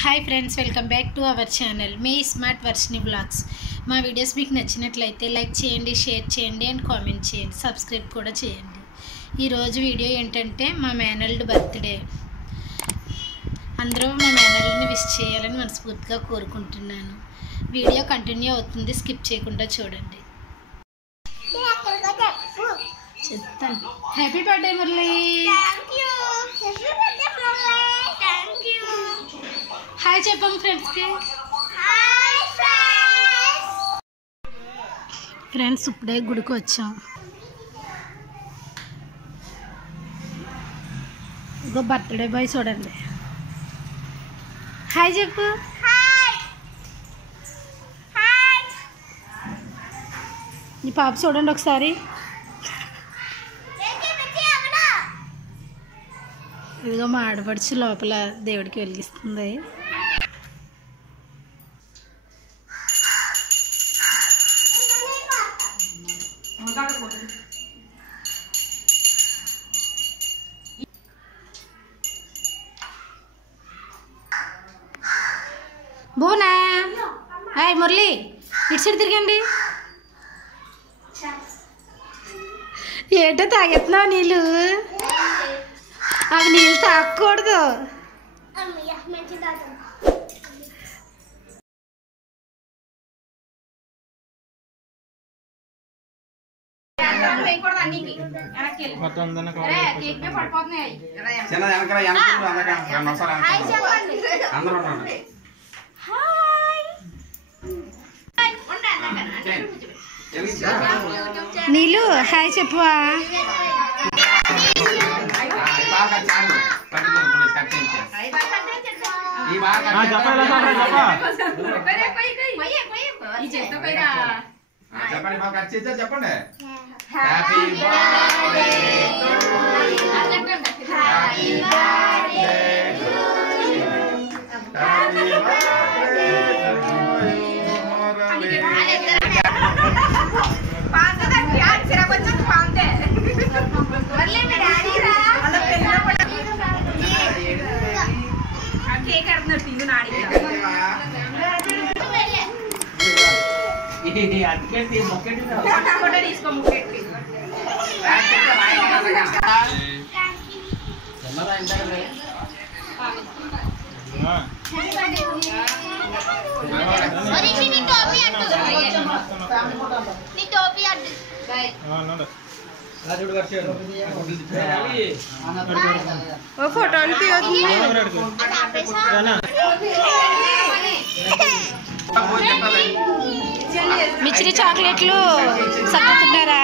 Hi friends, welcome back to our channel మీ smart Varshini blogs. మా videos మీకు నచ్చినట్లయితే లైక్ చేయండి, షేర్ చేయండి అండ్ కామెంట్ చేయండి, సబ్స్క్రైబ్ కూడా చేయండి. ఈరోజు వీడియో ఏంటంటే మా మేనల్డ్ బర్త్డే. అందరూ మా మేనల్ని విష్ చేయాలని మనస్ఫూర్తిగా కోరుకుంటున్నాను. వీడియో కంటిన్యూ అవుతుంది, స్కిప్ చేయకుండా చూడండి. చెప్తాను. Happy birthday Murali. హాయ్ చెప్పాము ఫ్రెండ్స్కి. ఫ్రెండ్స్ ఇప్పుడే గుడికి వచ్చాం. ఇగో బర్త్డే బాయ్ చూడండి. హాయ్ చెప్పు. నీ పాప చూడండి ఒకసారి. ఇదిగో మా ఆడపడుచు లోపల దేవుడికి వెలిగిస్తుంది. బోనా. హాయ్ మురళి, ఇటు సైడ్ తిరగండి. ఏంటో తాగెత్తున్నావు నీళ్ళు? అవి నీళ్ళు తాగకూడదు. నీళ్ళు హాయ్ చెప్పవా? చెప్పండి. ఫోటో మిచ్చిరి చాక్లెట్లు సత్తున్నారా?